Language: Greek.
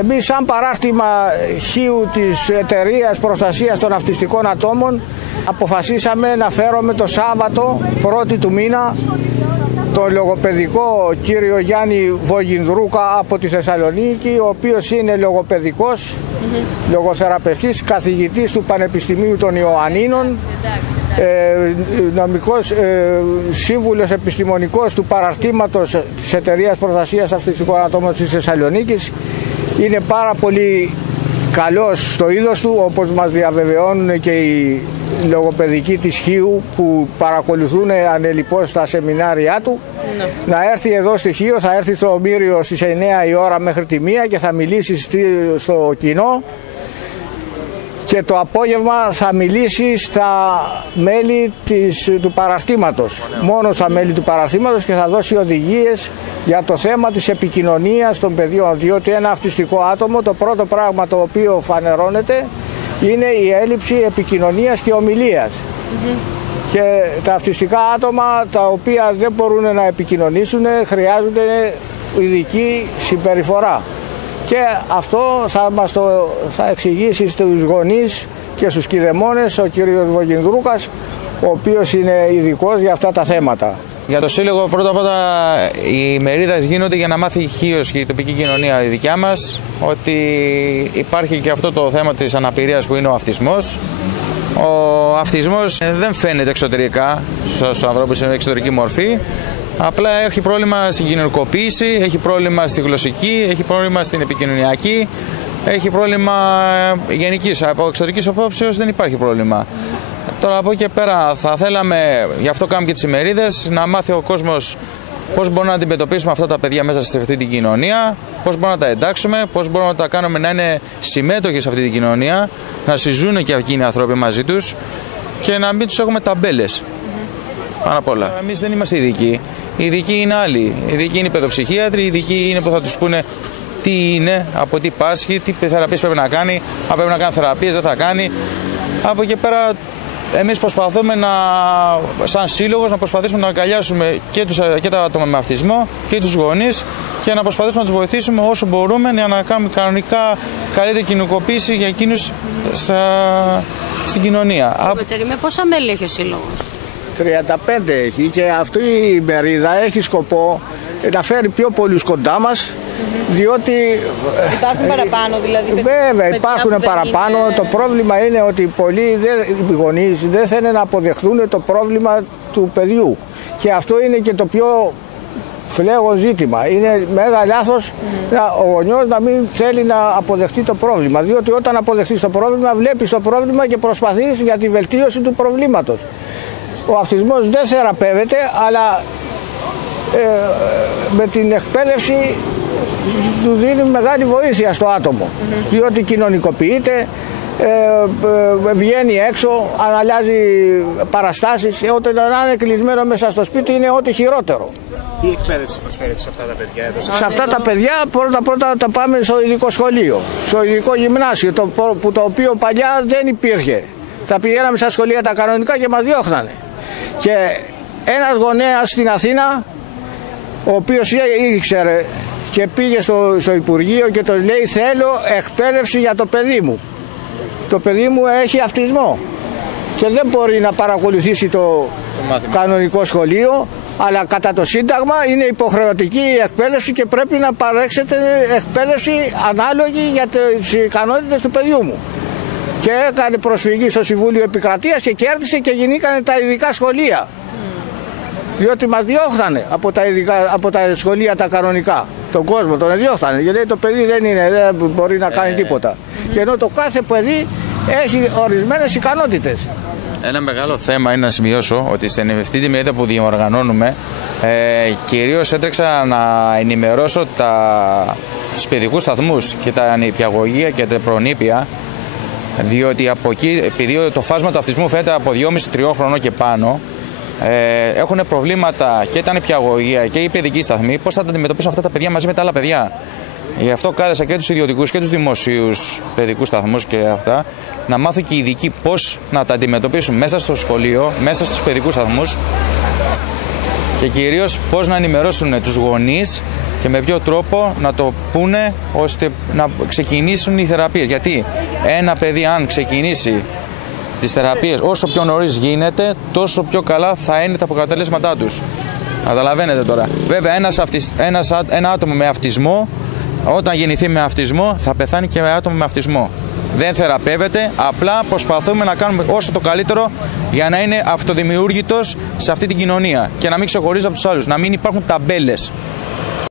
Εμείς σαν παράρτημα Χίου της Εταιρείας Προστασίας των Αυτιστικών Ατόμων αποφασίσαμε να φέρουμε το Σάββατο 1η του μήνα τον λογοπαιδικό κύριο Γιάννη Βογινδρούκα από τη Θεσσαλονίκη, ο οποίος είναι λογοπαιδικός, λογοθεραπευτής, καθηγητής του Πανεπιστημίου των Ιωαννίνων, νομικός σύμβουλος επιστημονικός του παραρτήματος της Εταιρείας Προστασίας Αυτιστικών Ατόμων της Θεσσαλονίκης. Είναι πάρα πολύ καλός στο είδος του, όπως μας διαβεβαιώνουν και οι λογοπαιδικοί της Χίου που παρακολουθούν ανελιπώς τα σεμινάρια του. Να έρθει εδώ στη Χίο, θα έρθει στο Ομήριο στις 9 η ώρα μέχρι τη 1 και θα μιλήσει στο κοινό, και το απόγευμα θα μιλήσει στα μέλη του παραρτήματος, μόνο στα μέλη του παραρτήματος, και θα δώσει οδηγίες για το θέμα της επικοινωνίας των παιδιών, διότι ένα αυτιστικό άτομο το πρώτο πράγμα το οποίο φανερώνεται είναι η έλλειψη επικοινωνίας και ομιλίας. Και τα αυτιστικά άτομα τα οποία δεν μπορούν να επικοινωνήσουν χρειάζονται ειδική συμπεριφορά. Και αυτό θα εξηγήσει στους γονείς και στους κηδεμόνες ο κύριος Βογινδρούκας, ο οποίος είναι ειδικός για αυτά τα θέματα. Για το Σύλλογο, πρώτα απ' όλα, οι μερίδες γίνονται για να μάθει η Χίος και η τοπική κοινωνία, η δικιά μας, ότι υπάρχει και αυτό το θέμα της αναπηρίας που είναι ο αυτισμός. Ο αυτισμός δεν φαίνεται εξωτερικά στους ανθρώπους, είναι εξωτερική μορφή. Απλά έχει πρόβλημα στην κοινωνικοποίηση, έχει πρόβλημα στη γλωσσική, έχει πρόβλημα στην επικοινωνιακή, έχει πρόβλημα γενικής. Από εξωτερικής απόψεως δεν υπάρχει πρόβλημα. Τώρα από εκεί και πέρα θα θέλαμε, γι' αυτό κάνουμε και τις ημερίδες, να μάθει ο κόσμος πώς μπορούμε να αντιμετωπίσουμε αυτά τα παιδιά μέσα σε αυτή την κοινωνία, πώς μπορούμε να τα εντάξουμε, πώς μπορούμε να τα κάνουμε να είναι συμμέτοχοι σε αυτή την κοινωνία, να συζούν και εκείνοι οι άνθρωποι μαζί τους και να μην τους έχουμε ταμπέλες. Πάνω απ' όλα. Εμείς δεν είμαστε ειδικοί. Οι ειδικοί είναι άλλοι. Οι ειδικοί είναι οι παιδοψυχίατροι, οι ειδικοί είναι που θα τους πούνε τι είναι, από τι πάσχει, τι θεραπείες πρέπει να κάνει, αν πρέπει να κάνει θεραπείες, δεν θα κάνει. Από εκεί πέρα εμείς προσπαθούμε σαν σύλλογος να προσπαθήσουμε να αγκαλιάσουμε και τα άτομα με αυτισμό και τους γονείς και να προσπαθήσουμε να τους βοηθήσουμε όσο μπορούμε για να κάνουμε κανονικά καλύτερη κοινωνικοποίηση για εκείνους στην κοινωνία. Με πόσα μέλη έχει ο σύλλογος? 35 έχει, και αυτή η μερίδα έχει σκοπό να φέρει πιο πολλούς κοντά μας, διότι υπάρχουν παραπάνω, δηλαδή. Βέβαια υπάρχουν παραπάνω. Το πρόβλημα είναι ότι πολλοί γονείς δεν θέλουν να αποδεχθούν το πρόβλημα του παιδιού, και αυτό είναι και το πιο φλέγον ζήτημα. Είναι μεγάλο λάθος ο γονιός να μην θέλει να αποδεχτεί το πρόβλημα, διότι όταν αποδεχτείς το πρόβλημα βλέπεις το πρόβλημα και προσπαθείς για τη βελτίωση του προβλήματος. Ο αυτισμός δεν θεραπεύεται, αλλά με την εκπαίδευση του δίνει μεγάλη βοήθεια στο άτομο, διότι κοινωνικοποιείται, βγαίνει έξω, αναλιάζει παραστάσεις, όταν να είναι κλεισμένο μέσα στο σπίτι είναι ό,τι χειρότερο. Τι εκπαίδευση προσφέρετε σε αυτά τα παιδιά εδώ? Σε αυτά τα παιδιά πρώτα τα πάμε στο ειδικό σχολείο, στο ειδικό γυμνάσιο, το οποίο παλιά δεν υπήρχε. Τα πηγαίναμε στα σχολεία τα κανονικά και μας διώχνανε. Και ένας γονέας στην Αθήνα, ο οποίος ήξερε και πήγε στο Υπουργείο και το λέει: θέλω εκπαίδευση για το παιδί μου. Το παιδί μου έχει αυτισμό και δεν μπορεί να παρακολουθήσει το κανονικό σχολείο, αλλά κατά το Σύνταγμα είναι υποχρεωτική η εκπαίδευση και πρέπει να παρέχετε εκπαίδευση ανάλογη για τις ικανότητες του παιδιού μου. Και έκανε προσφυγή στο Συμβούλιο Επικρατείας και κέρδισε και γινήκανε τα ειδικά σχολεία. Διότι μας διώχνανε από τα σχολεία τα κανονικά. Τον κόσμο τον διώχνανε, γιατί το παιδί δεν μπορεί να κάνει τίποτα. Και ενώ το κάθε παιδί έχει ορισμένες ικανότητες. Ένα μεγάλο θέμα είναι να σημειώσω ότι στην αυτή τη μερίδα που διοργανώνουμε κυρίως έτρεξα να ενημερώσω τους παιδικούς σταθμούς και τα νηπιαγωγεία και τα προνήπια, διότι από εκεί, επειδή το φάσμα του αυτισμού φαίνεται από 2,5-3 χρονών και πάνω, έχουν προβλήματα και τα νηπιαγωγεία και οι παιδικοί σταθμοί, πώς θα τα αντιμετωπίσουν αυτά τα παιδιά μαζί με τα άλλα παιδιά. Γι' αυτό κάλεσα και τους ιδιωτικούς και τους δημοσίους παιδικούς σταθμούς και αυτά, να μάθουν και οι ειδικοί πώς να τα αντιμετωπίσουν μέσα στο σχολείο, μέσα στους παιδικούς σταθμούς, και κυρίως πώς να ενημερώσουν τους γονείς και με ποιο τρόπο να το πούνε ώστε να ξεκινήσουν οι θεραπείες. Γιατί ένα παιδί αν ξεκινήσει τις θεραπείες όσο πιο νωρίς γίνεται, τόσο πιο καλά θα είναι τα αποτελέσματά τους. Καταλαβαίνετε τώρα. Βέβαια ένα άτομο με αυτισμό, όταν γεννηθεί με αυτισμό, θα πεθάνει και άτομο με αυτισμό. Δεν θεραπεύεται, απλά προσπαθούμε να κάνουμε όσο το καλύτερο για να είναι αυτοδημιούργητος σε αυτή την κοινωνία και να μην ξεχωρίζει από τους άλλους, να μην υπάρχουν ταμπέλες.